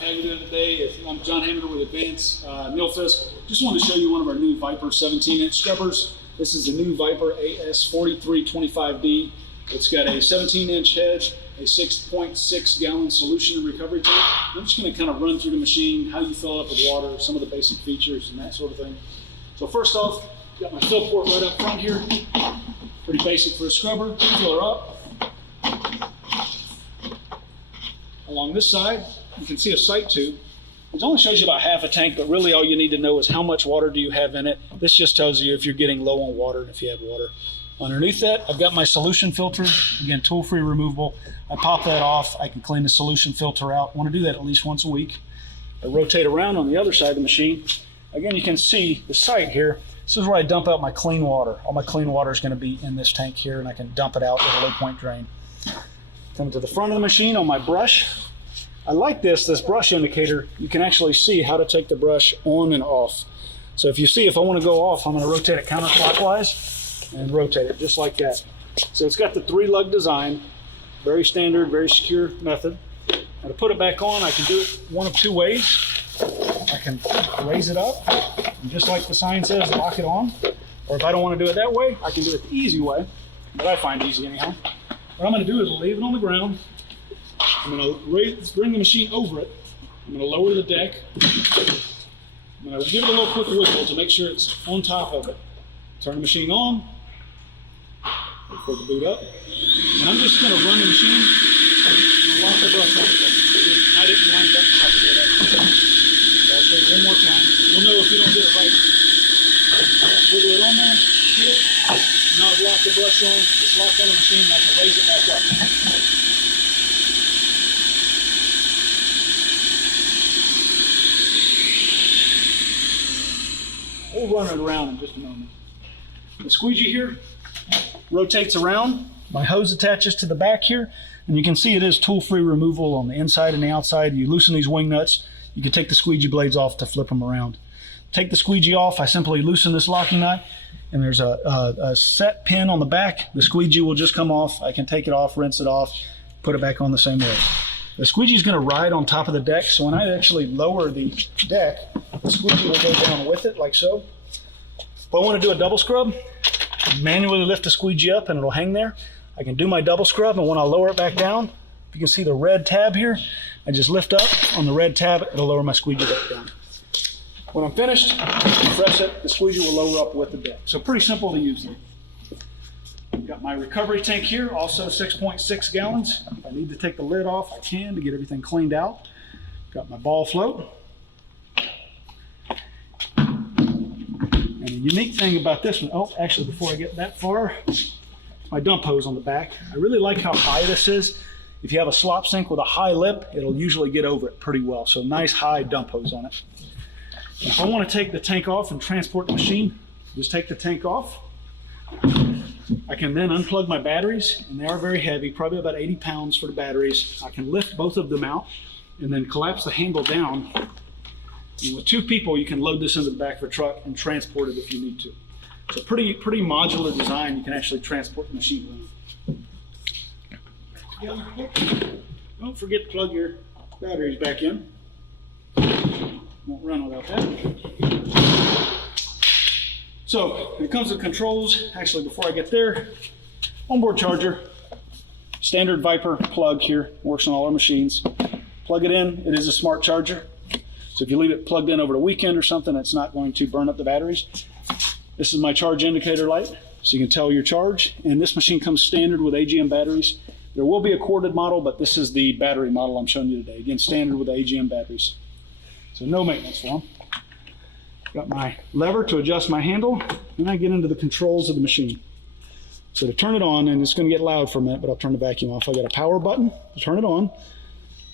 How you doing today? I'm John Hamilton with Advanced Nilfisk. Just wanted to show you one of our new Viper 17-inch scrubbers. This is the new Viper AS4325B. It's got a 17-inch head, a 6.6 gallon solution and recovery tank. I'm just going to kind of run through the machine, how you fill it up with water, some of the basic features and that sort of thing. So first off, got my fill port right up front here. Pretty basic for a scrubber. Fill her up. Along this side, you can see a sight tube. It only shows you about half a tank, but really all you need to know is how much water do you have in it. This just tells you if you're getting low on water and if you have water. Underneath that, I've got my solution filter. Again, tool-free removable. I pop that off. I can clean the solution filter out. I want to do that at least once a week. I rotate around on the other side of the machine. Again, you can see the sight here. This is where I dump out my clean water. All my clean water is going to be in this tank here, and I can dump it out with a low point drain. Come to the front of the machine on my brush. I like this brush indicator. You can actually see how to take the brush on and off. So if you see, if I want to go off, I'm going to rotate it counterclockwise and rotate it just like that. So it's got the 3-lug design, very standard, very secure method. Now to put it back on, I can do it one of two ways. I can raise it up, and just like the sign says, lock it on. Or if I don't want to do it that way, I can do it the easy way, that I find easy anyhow. What I'm going to do is leave it on the ground. I'm going to bring the machine over it. I'm going to lower the deck. I'm going to give it a little quick wiggle to make sure it's on top of it. Turn the machine on. Wait for it to boot up. And I'm just going to run the machine and lock the brush off. I didn't line it up how to do that. So I'll show you one more time. You'll know if you don't get it right. Wiggle it on there, hit it. Now I've locked the brush on. It's locked on the machine and I can raise it back up. We'll run it around in just a moment. The squeegee here rotates around. My hose attaches to the back here, and you can see it is tool-free removal on the inside and the outside. You loosen these wing nuts, you can take the squeegee blades off to flip them around. Take the squeegee off, I simply loosen this locking nut, and there's a set pin on the back. The squeegee will just come off. I can take it off, rinse it off, put it back on the same way. The squeegee is going to ride on top of the deck, so when I actually lower the deck, the squeegee will go down with it, like so. If I want to do a double scrub, manually lift the squeegee up and it'll hang there. I can do my double scrub, and when I lower it back down, if you can see the red tab here, I just lift up on the red tab, it'll lower my squeegee back down. When I'm finished, press it, the squeegee will lower up with the deck. So pretty simple to use. Got my recovery tank here, also 6.6 gallons. If I need to take the lid off, I can to get everything cleaned out. Got my ball float. And the unique thing about this one, oh, actually before I get that far, my dump hose on the back. I really like how high this is. If you have a slop sink with a high lip, it'll usually get over it pretty well. So nice high dump hose on it. And if I want to take the tank off and transport the machine, just take the tank off. I can then unplug my batteries, and they are very heavy, probably about 80 pounds for the batteries. I can lift both of them out and then collapse the handle down. And with 2 people, you can load this into the back of a truck and transport it if you need to. It's a pretty modular design. You can actually transport the machine around. Don't forget to plug your batteries back in. Won't run without that. So when it comes to controls, actually before I get there, onboard charger, standard Viper plug here, works on all our machines. Plug it in, it is a smart charger. So if you leave it plugged in over the weekend or something, it's not going to burn up the batteries. This is my charge indicator light, so you can tell your charge. And this machine comes standard with AGM batteries. There will be a corded model, but this is the battery model I'm showing you today. Again, standard with AGM batteries. So no maintenance for them. Got my lever to adjust my handle, and I get into the controls of the machine. So to turn it on, and it's going to get loud for a minute, but I'll turn the vacuum off. I got a power button to turn it on.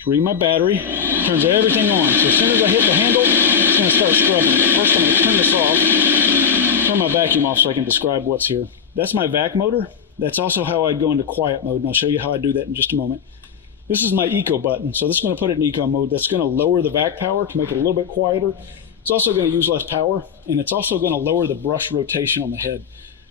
Read my battery, turns everything on. So as soon as I hit the handle, it's going to start scrubbing. First I'm going to turn this off, turn my vacuum off so I can describe what's here. That's my vac motor. That's also how I go into quiet mode, and I'll show you how I do that in just a moment. This is my eco button, so this is going to put it in eco mode. That's going to lower the vac power to make it a little bit quieter. It's also going to use less power, and it's also going to lower the brush rotation on the head.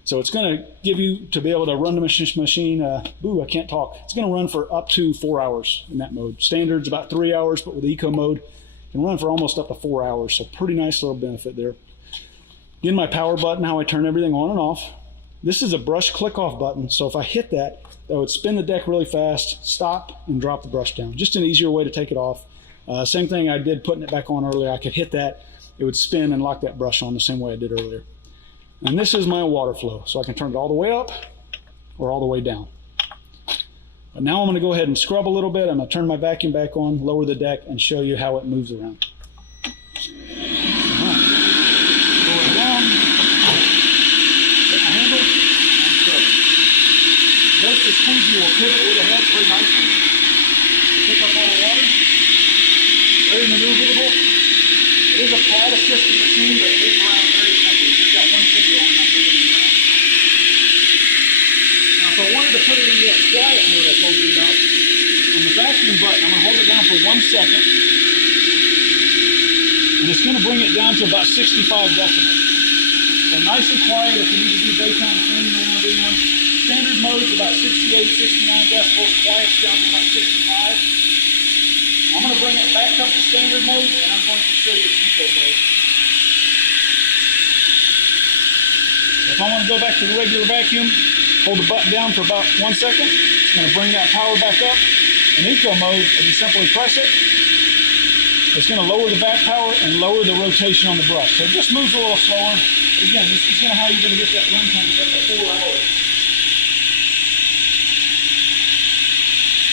So it's going to give you to be able to run the machine. I can't talk. It's going to run for up to 4 hours in that mode. Standard's about 3 hours, but with eco mode, it can run for almost up to 4 hours. So pretty nice little benefit there. Again, my power button, how I turn everything on and off. This is a brush click off button. So if I hit that, that would spin the deck really fast, stop, and drop the brush down. Just an easier way to take it off. Same thing I did putting it back on earlier. I could hit that, it would spin and lock that brush on the same way I did earlier. And this is my water flow. So I can turn it all the way up or all the way down. But now I'm going to go ahead and scrub a little bit. I'm going to turn my vacuum back on, lower the deck, and show you how it moves around. Lower it down, hit my handle, and scrub. Notice the squeegee will pivot with the head very nicely. Pick up all the water. Very maneuverable. It is a pad assisted machine, but it moves around very simply. I've got one finger on it, I'm moving it around. Now, if I wanted to put it in that quiet mode I told you about, on the vacuum button, I'm going to hold it down for 1 second. And it's going to bring it down to about 65 decibels. So nice and quiet if you need to do daytime cleaning around anyone. Standard mode is about 68, 69 decibels. Quiet's down to about 65. I'm going to bring it back up to standard mode, and I'm going to show you eco mode. If I want to go back to the regular vacuum, hold the button down for about 1 second. It's going to bring that power back up. In eco mode, if you simply press it, it's going to lower the back power and lower the rotation on the brush. So it just moves a little slower. But again, this is kind of how you're going to get that runtime up to 4 hours.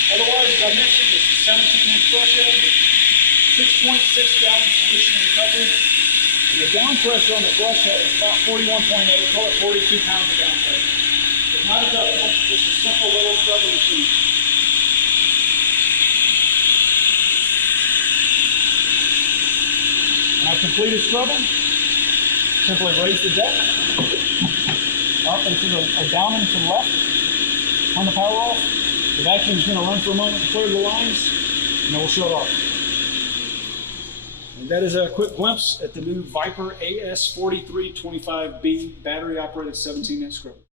Otherwise, as I mentioned, it's a 17-inch brush head, 6.6 gallon solution in recovery, and the down pressure on the brush head is about 41.8, call it 42 pounds of down pressure. It's not a double, it's just a simple little scrubbing machine. When I've completed scrubbing, simply raise the deck up and down and to the left, turn the power off. The vacuum is going to run for a moment to clear the lines, and then we'll shut off. And that is a quick glimpse at the new Viper AS4325B battery operated 17-inch scrubber.